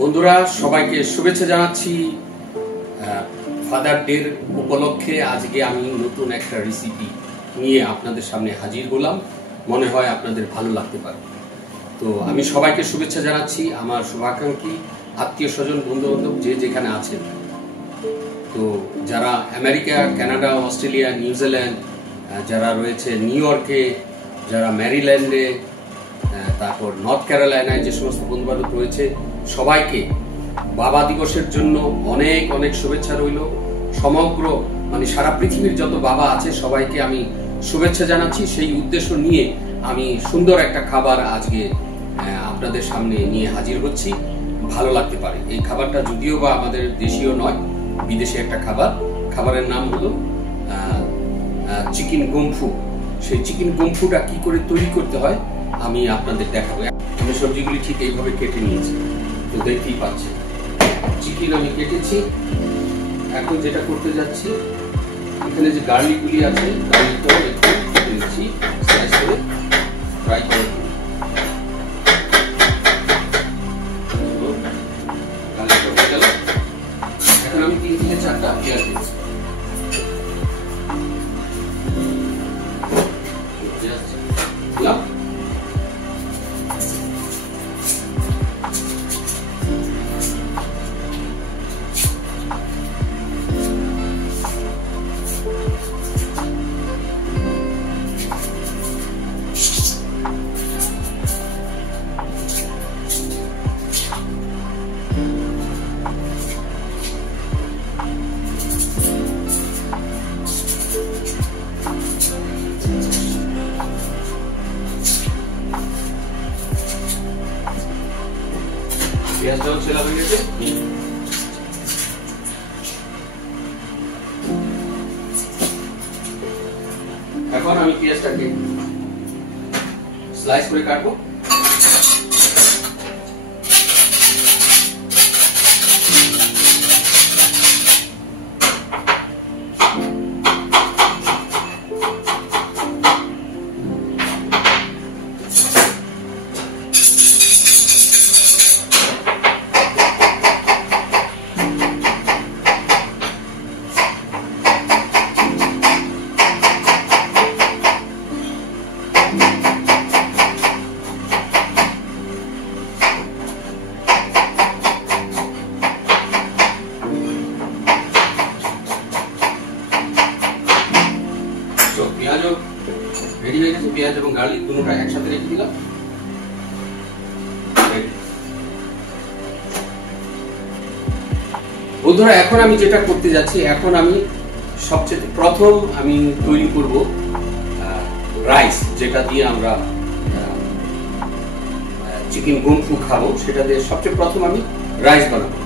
বন্ধুরা সবাইকে শুভেচ্ছা জানাচ্ছি। ফাদার ডে উপলক্ষে আজকে আমি নতুন একটা রেসিপি নিয়ে আপনাদের সামনে হাজির হলাম। মনে হয় আপনাদের ভালো লাগতে পারে। তো আমি সবাইকে শুভেচ্ছা জানাচ্ছি, আমার শুভাকাঙ্ক্ষী আত্মীয় স্বজন বন্ধু বান্ধব যে যেখানে আছেন। তো যারা আমেরিকা, কানাডা, অস্ট্রেলিয়া, নিউজিল্যান্ড, যারা রয়েছে নিউ ইয়র্কে, যারা ম্যারিল্যান্ডে, তারপর নর্থ ক্যারোলাইনায় যে সমস্ত বন্ধু বান্ধব রয়েছে, সবাইকে বাবা দিবসের জন্য অনেক অনেক শুভেচ্ছা রইল। সমগ্র সারা পৃথিবীর যত বাবা আছে সবাইকে আমি শুভেচ্ছা জানাচ্ছি। সেই উদ্দেশ্য নিয়ে আমি সুন্দর একটা খাবার আজকে আপনাদের সামনে নিয়ে হাজির হচ্ছি। ভালো লাগতে পারে। এই খাবারটা যদিও বা আমাদের দেশীয় নয়, বিদেশি একটা খাবার। খাবারের নাম হলো চিকেন গমফু। সেই চিকেন গমফুটা কি করে তৈরি করতে হয় আমি আপনাদের দেখাবো। আমি সবজিগুলি ঠিক এইভাবে কেটে নিয়েছি, তো দেখতেই পাচ্ছি চিকেন আমি কেটেছি। এখন যেটা করতে যাচ্ছি, এখানে যে গার্লিকগুলি আছে গার্লিকটাও একটু কেটে নিচ্ছি, স্লাইস করে ফ্রাই করে দেব। গার্লিকটা হয়ে গেল। এখন আমি 3 থেকে 4টা পেঁয়াজ দিচ্ছি। দিলাম। পেঁয়াজটাও ছেলা হয়ে গেছে। এখন আমি পেঁয়াজটাকে স্লাইস করে কাটবো। পেঁয়াজও রেডি হয়ে গেছে। পেঁয়াজ এবং গার্লিক দুটোটা একসাথে রেখে দিলাম। বন্ধুরা এখন আমি যেটা করতে যাচ্ছি, এখন আমি সবচেয়ে প্রথম আমি তৈরি করব রাইস, যেটা দিয়ে আমরা চিকেন গমফু খাবো। সেটা দিয়ে সবচেয়ে প্রথম আমি রাইস বানাবো।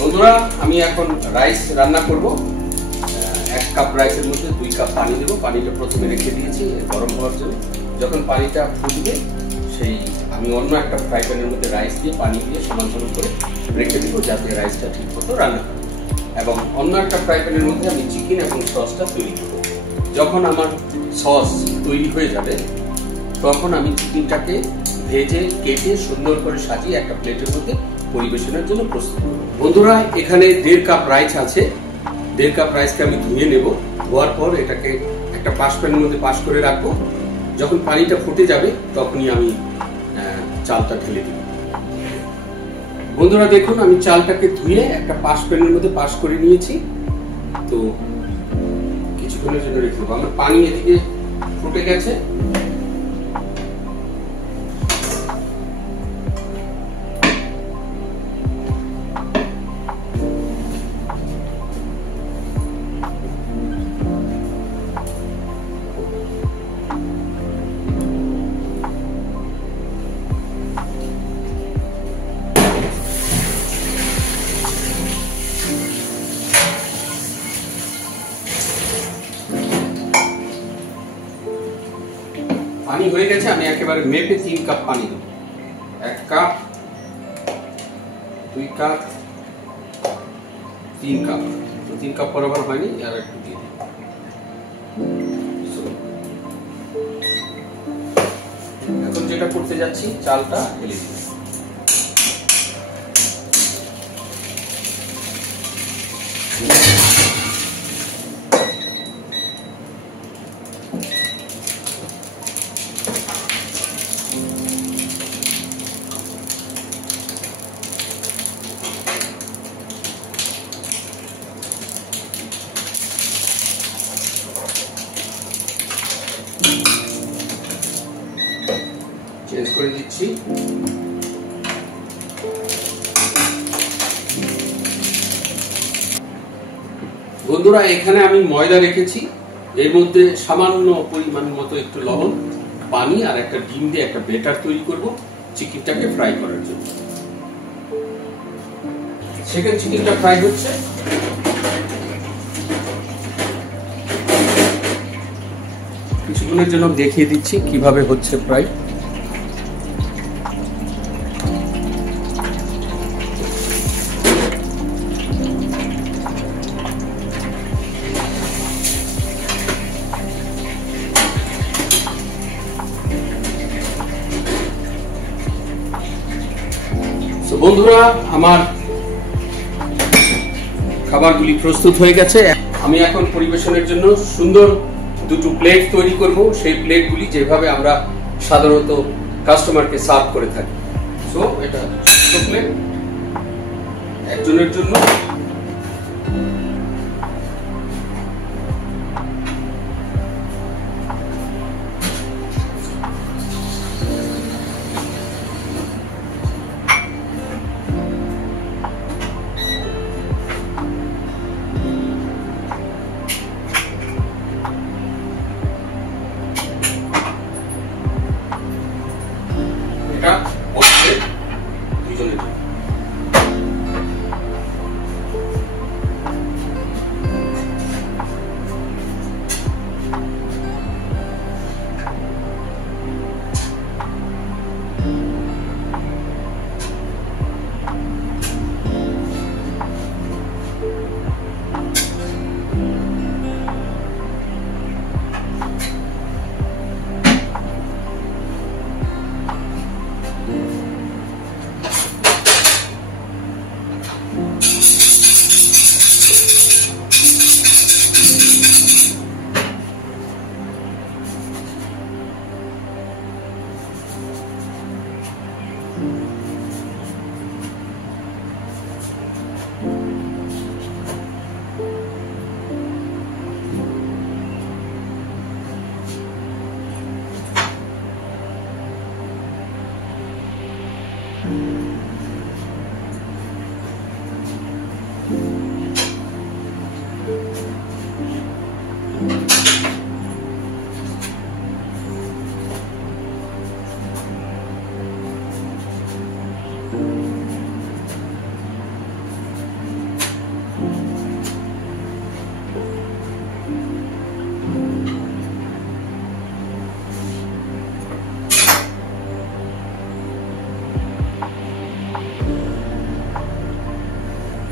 বন্ধুরা আমি এখন রাইস রান্না করব। 1 কাপ রাইসের মধ্যে 2 কাপ পানি দেবো। পানিটা প্রথমে রেখে দিয়েছি গরম হওয়ার জন্য। যখন পানিটা ফুটবে, সেই আমি অন্য একটা ফ্রাই প্যানের মধ্যে রাইস দিয়ে পানি দিয়ে সমান সমান করে রেখে দিব, যাতে রাইসটা ঠিক মতো রান্না হয়। এবং অন্য একটা ফ্রাই প্যানের মধ্যে আমি চিকেন এবং সসটা তৈরি করব। যখন আমার সস তৈরি হয়ে যাবে, তখন আমি চিকেনটাকে ভেজে কেটে সুন্দর করে সাজিয়ে একটা প্লেটের মধ্যে পরিবেশনের জন্য প্রস্তুত করব। বন্ধুরা এখানে 1.5 কাপ রাইস আছে। 1.5 কাপ রাইসকে আমি ধুয়ে নেব। ধোয়ার পর এটাকে একটা পাশ প্যানের মধ্যে পাশ করে রাখবো। যখন পানিটা ফুটে যাবে তখনই আমি চালটা ঢেলে দেব। বন্ধুরা দেখুন, আমি চালটাকে ধুয়ে একটা পাশ প্যানের মধ্যে পাশ করে নিয়েছি। তো কিছুক্ষণের জন্য রেখে দেবো। আমার পানি এদিকে ফুটে গেছে। পানি হয়ে গেছে। আমি একেবারে মেপে 3 কাপ পানি দেব। 1 কাপ, 2 কাপ, 3 কাপ। 3 কাপ বরাবর হয়নি, আর একটু দিয়ে দিই। এখন যে যেটা করতে যাচ্ছি, চালটা ঢেলে দিই। চেঞ্জ করে দিচ্ছি। বন্ধুরা, এখানে আমি ময়দা রেখেছি, এর মধ্যে সামান্য পরিমাণ মতো একটু লবণ, পানি আর একটা ডিম দিয়ে একটা ব্যাটার তৈরি করব চিকেনটাকে ফ্রাই করার জন্য। সেকেন্ড চিকেনটা ফ্রাই হচ্ছে। কিছুক্ষণের জন্য দেখিয়ে দিচ্ছি কিভাবে হচ্ছে ফ্রাই। বন্ধুরা, আমার খাবারগুলি প্রস্তুত হয়ে গেছে। আমি এখন পরিবেশনের জন্য সুন্দর দুটো প্লেট তৈরি করব, সেই প্লেটগুলি যেভাবে আমরা সাধারণত কাস্টমারকে সার্ভ করে থাকি। সো এটা ছোট প্লেট একজনের জন্য। এটা হচ্ছে দুজনের জন্য।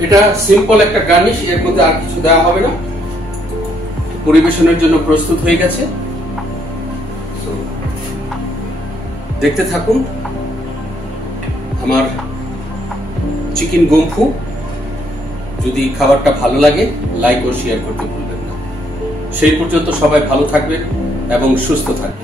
এটা সিম্পল একটা গার্নিশ, এর মধ্যে আর কিছু দেওয়া হবে না। পরিবেশনের জন্য প্রস্তুত হয়ে গেছে। দেখতে থাকুন আমার চিকেন গম্ফু। যদি খাবারটা ভালো লাগে, লাইক ও শেয়ার করতে ভুলবেন না। সেই পর্যন্ত সবাই ভালো থাকবেন এবং সুস্থ থাকবেন।